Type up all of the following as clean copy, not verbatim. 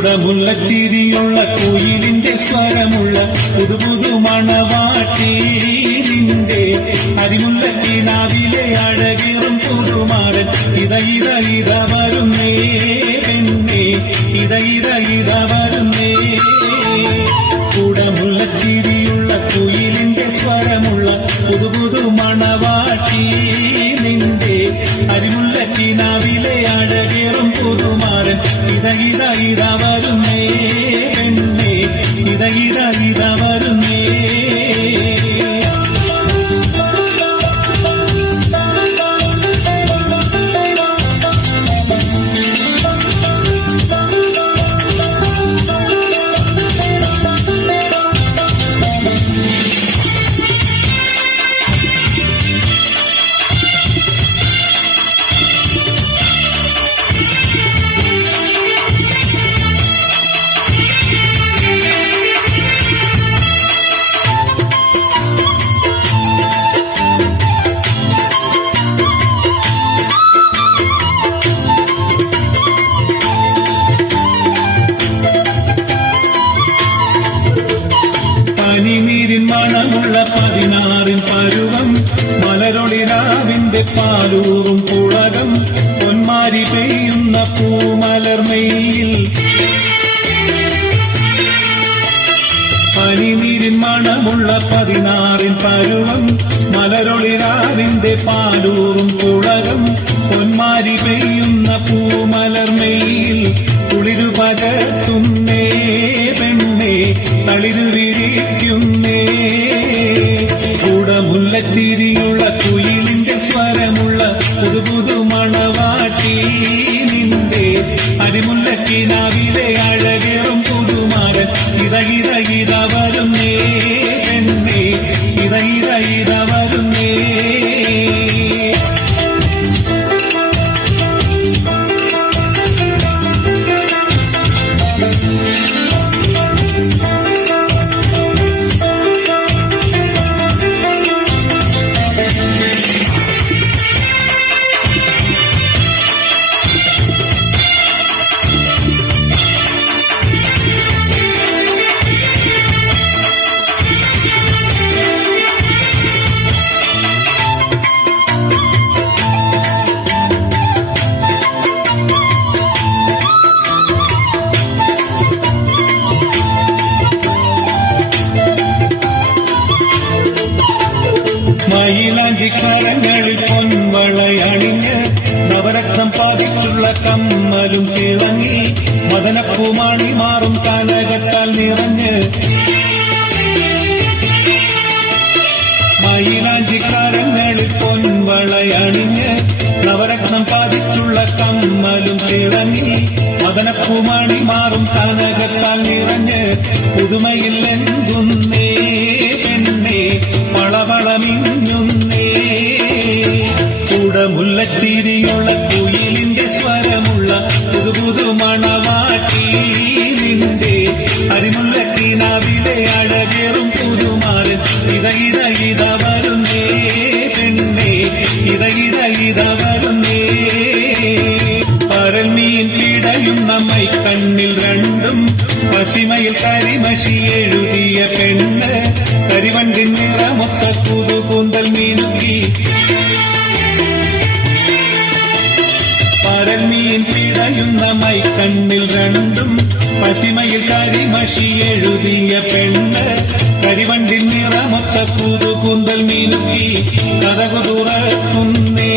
കുടമുല്ലച്ചിരിയുള്ള കുയിലിന്റെ സ്വരമുള്ള പുതുപുതു മണവാട്ടി നിന്റെ അരിമുല്ലക്കിനാവിലെ അഴകേറും പുതുമാരൻ ഇത വരുന്നേ പെണ്ണേ ഇത വരുന്നേ. കുടമുല്ലച്ചിരിയുള്ള കുയിലിന്റെ സ്വരമുള്ള പുതുപുതു മണവാട്ടി നിന്റെ അരിമുല്ലക്കിനാവിലെ അഴകേറും പുതുമാരൻ ഇത വരുന്നേ പെണ്ണേ ഇത വരുന്നേ. പനിനീരിൻ മണമുള്ള 16 പരുവം മലരൊളിരാവിന്റെ പാലൂറും പുളകം പൊന്മാരി പെയ്യുന്ന പൂമലർമെയിൽ. പനിനീരിൻ മണമുള്ള 16 പരുവം മലരൊളിരാവിന്റെ പാലൂറും പുളകം പൊന്മാരി പെയ്യുന്ന പൂമലർമെയിൽ. കുളിരു പകർത്തുന്നേ പെണ്ണേ തളിരു വിരിക്കുന്നേ. കുടമുല്ലച്ചിരിയുള്ള കുയിലിന്റെ സ്വരമുള്ള പുതുപുതു മണവാട്ടി നിന്റെ അരിമുല്ലക്കിനാവിലെ അഴകേറും പുതുമാരൻ ഇത വരുന്നേ പെണ്ണേ ഇത വരുന്നേ. മയിലാഞ്ചിക്കരങ്ങളിൽ പൊൻവളയണിഞ്ഞ് നവരത്നം പതിച്ചുള്ള കമ്മലും തിളങ്ങി മദനപ്പൂമാണി മാറും കനകത്താൽ നിറഞ്ഞ്. മയിലാഞ്ചിക്കരങ്ങളിൽ പൊൻവളയണിഞ്ഞ് നവരത്നം പതിച്ചുള്ള കമ്മലും തിളങ്ങി മദനപ്പൂമാണി മാറും കനകത്താൽ നിറഞ്ഞ്. പുതുമയിൽ എന്തുന്നേ പെണ്ണേ വളവളമിഞ്ഞുന്നേ. കുടമുല്ലച്ചിരിയുള്ള കുയിലിന്റെ സ്വരമുള്ള പുതുപുതു മണവാട്ടി നിന്റെ അരിമുല്ലക്കിനാവിലെ അഴകേറും പുതുമാരൻ ഇത വരുന്നേ പെണ്ണേ ഇത വരുന്നേ. പരൽമീൻ പിടയുന്ന മൈക്കണ്ണിൽ രണ്ടും പശിമയിൽ കരിമഷി എഴുതിയ പെണ്ണ് കരിവണ്ടിൻ നിറമൊത്ത പുതുകൂന്തൽ മീനുക്കി. പരൽമീൻ പിടയുന്ന മൈക്കണ്ണിൽ രണ്ടും പശിമയിൽ കരിമഷി എഴുതിയ പെണ്ണ് കരിവണ്ടിൻ നിറമൊത്ത പുതുകൂന്തൽ മീനുക്കി. കതകു തുറക്കുന്നേ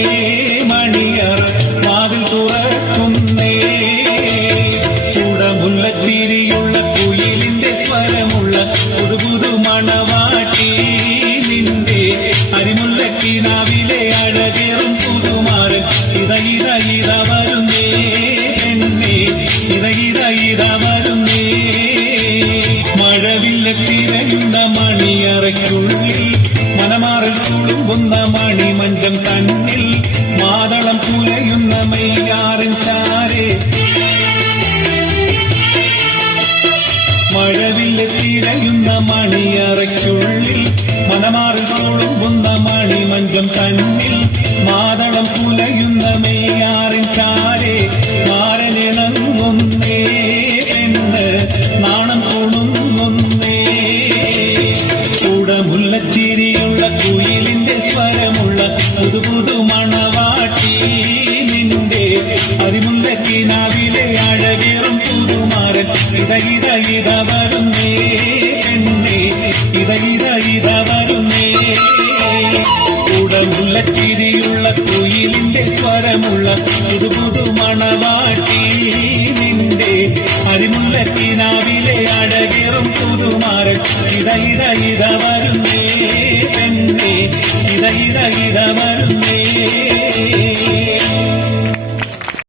മണിയറ വാതിൽ തുറക്കുന്നേ. കുടമുല്ലച്ചിരിയുള്ള കുയിലിന്റെ സ്വരമുള്ള പുതുപുതു മണവാട്ടി നിന്റെ അരിമുല്ലക്കിനാവിലെ അഴകേറും പുതുമാരൻ ഇത വരുന്നേ പെണ്ണേ ഇത വരുന്നേ. മഴവില്ലത്തിരയുന്ന മണിയറയ്ക്കുള്ളിൽ മനമാറിൽ തുളുമ്പുന്ന മണിമഞ്ചം തന്നിൽ മാതളം കുലയുന്ന മെയ്യാറിൻ ചാരെ. മഴവില്ലത്തിരയുന്ന മണിയറയ്ക്കുള്ളിൽ മനമാറിൽ തുളുമ്പുന്ന മണിമഞ്ചം തന്നിൽ മാതളം കുലയുന്ന മെയ്യാറിൻ ചാരെ. മാരനിണങ്ങുന്നേ പെണ്ണേ പുതു പുതു മണവാട്ടി നിന്റെ അരിമുല്ലക്കിനാവിലെ അഴകേറും പുതുമാരൻ ഇത വരുന്നേ പെണ്ണേ ഇത വരുന്നേ കൂടമുള്ള ചിരിയുള്ള കുയിലിന്റെ സ്വരമുള്ള പുതു പുതു മണവാട്ടി നിന്റെ അരിമുല്ലക്കിനാവിലെ അഴകേറും പുതുമാരൻ ഇത വരുന്നേ പെണ്ണേ ഇത വരുന്നേ